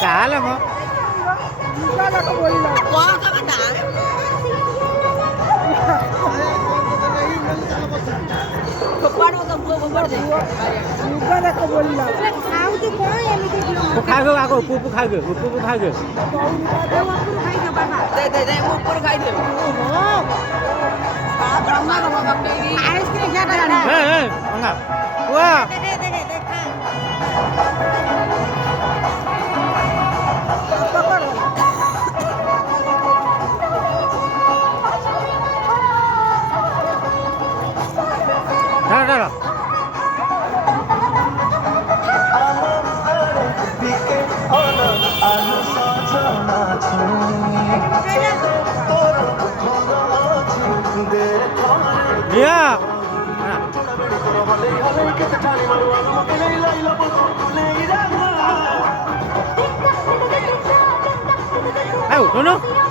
Kalah mo. Wah, ka na. Paano ka buo mo ba? Pukhago ako, pupukhago, pupukhago. दे वो ऊपर खाई दे Angap. Wah. Dah. Iya. Ayo, sono.